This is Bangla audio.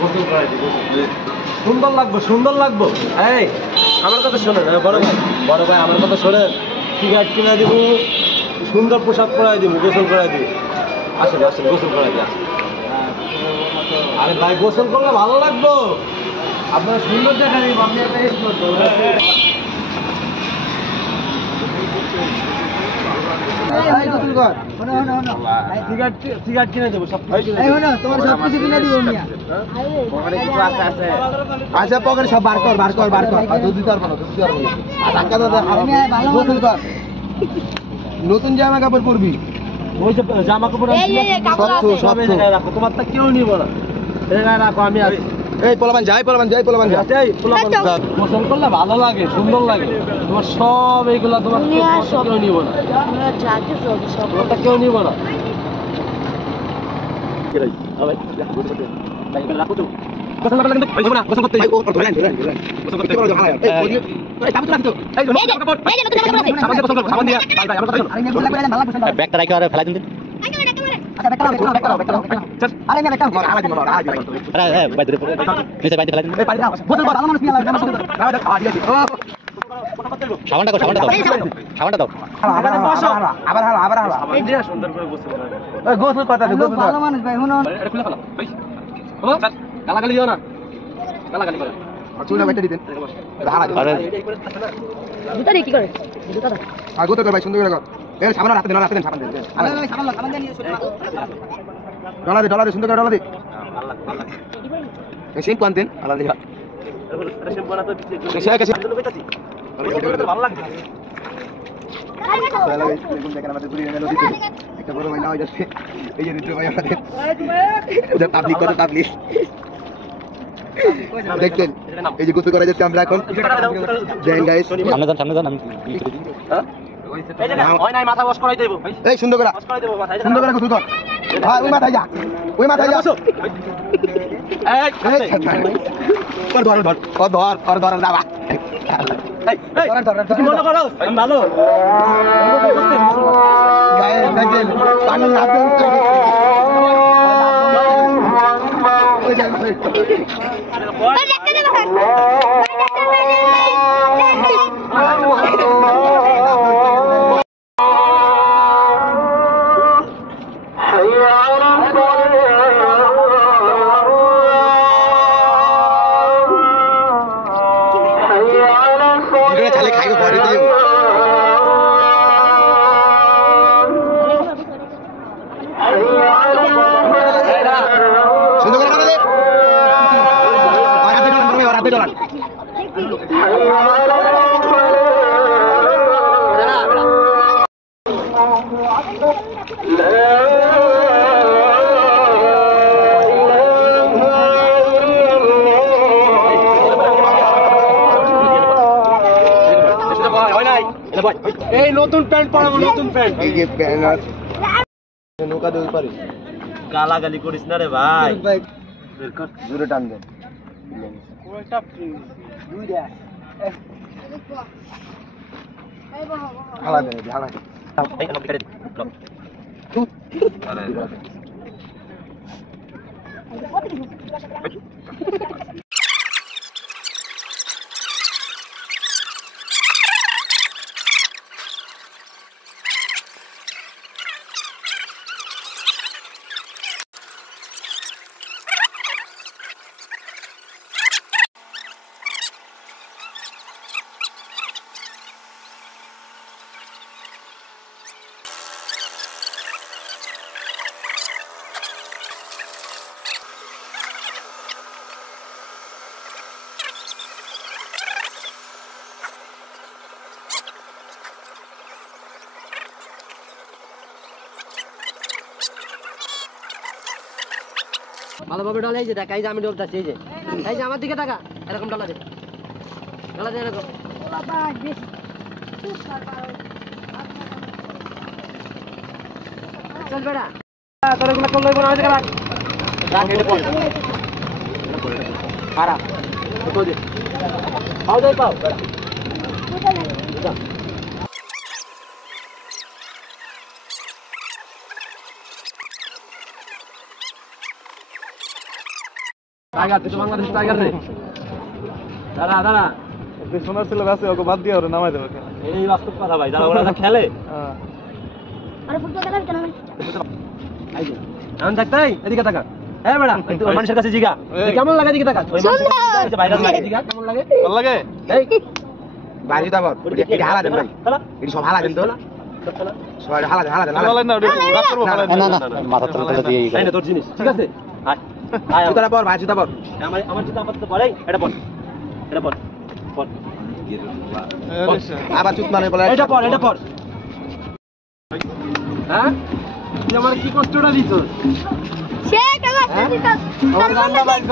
গোসল করাই দিই, সুন্দর লাগবে, সুন্দর লাগবে। এই আমার কথা শোনেন, বড় ভাই আমার কথা শোনেন। সিগারেট কিনে দিব, সুন্দর পোশাক পরাই দিব, গোসল করাই দিব। আসেন আসেন, গোসল করাই দিই। আরে ভাই গোসল করলে ভালো লাগবে, আপনার সুন্দর দেখা দিব। আপনি একটা সিগারেট কিনে দেবো, সব তোমার সব কিছু কিনে দিব। আচ্ছা পকেটে সব বার কর, বার কর, বার কর। দুধ দিতে পারবো না, দুধ দিতে পারবো না। টাকা দাদা গোসল কর, নতুন জামা কাপড় পরবি। ওই যে জামা কাপড় সব এই জায়গায় রাখো, তোমার তা কেউ নিব না। এই জায়গায় রাখো, আমি আছি। এই পোলাবান যাই, পোলাবান যাই, পোলাবান যাই। গোসল করলে ভালো লাগে, সুন্দর লাগে। তোমার সব এইগুলা তোমার কেউ নিব না, তোমারটা কেউ নিব না। ব্যাগটা রাখি আর ফেলাই দিন। সাবানটা দাও, সাবানটা দাও। গোসল কথা ভালো মানুষ ভাই, গালাগালি দিও না, গালাগালি করে চুলটা বেটে দিতেন। জুতা দিয়ে কি করে? জুতা দাও। আর গোসল কর ভাই, সুন্দর করে কর। এই সাবান রাখতে দেন, রাখতে দেন, সাবান দেন। সাবান দিয়ে নিয়ে ডলা দে, সুন্দর করে ডলা দে। শ্যাম্পু আনতেন, আলাদা দিবা। ভালো লাগে। একটা বড় ভাই নাও যাচ্ছে, এই যে ঋতু ভাই আমাদের পাবলিক, কত পাবলিক দেখছেন। এই যে গোসল করা যাচ্ছে আমরা এখন। সামনে যান, আমি মাথা ওয়াশ করাই দেব। এই সুন্দর করে, সুন্দর করে গোসল কর। হ্যাঁ ওই মাথায় যা, ওই মাথায় যা। ধর যাবা। ভালো এই নতুন প্যান্ট পরাবো, নতুন প্যান্ট। এই যে প্যান্ট নৌকা দৌড় পারিস, গালাগালি করিস না রে ভাই। জোরে টান দেন। ভালোভাবে ডলা, এই যে দেখ, এই যে আমি ডলতাছি, এই যে আমার দিকে টাকা এরকম ডলা দে, এরকম। চল বেড়া, তোর এগুলো করলে কোনো হয়েছে রাখ, রাখ এটা পড় খারাপ তো দে, পাও দে, পাও বেড়া। টাইগার তুই তো বাংলাদেশ টাইগার রে দাঁড়া দাঁড়া সোনার ছেলে আছে ওকে বাদ দিয়ে ওরে নামাই দেবে খেলা এই বাস্তব কথা ভাই যারা ওরা খেলে আরে ফুটবল খেলা কেন এই যে এখন থাকতাই এদিকে তাকা হ্যাঁ ম্যাডাম একটু মানুষের কাছে জিগা কেমন লাগে এদিকে তাকা ওই মানুষের কাছে ভাইরাল লাগে জিগা কেমন লাগে ভালো লাগে এই বাইরে যাবো এটা হালা দেন ভাই খেলা এটা সব হালা দেন তো সবাই হালা দেন হালা দেন ভালো লাগে না ওটা রাগ করবো ভালো না না মাথা তলে দিয়ে এই না তোর জিনিস ঠিক আছে আয় আয় জুতাটা পর ভাই জুতা পর আমার জুতা আপাতত পরে এটা পর এটা পর পর আবার চুত মানে বলে এটা পর হ্যাঁ তুই আমার কি কষ্টটা দিছ সে কেন আমার রান্না বাইক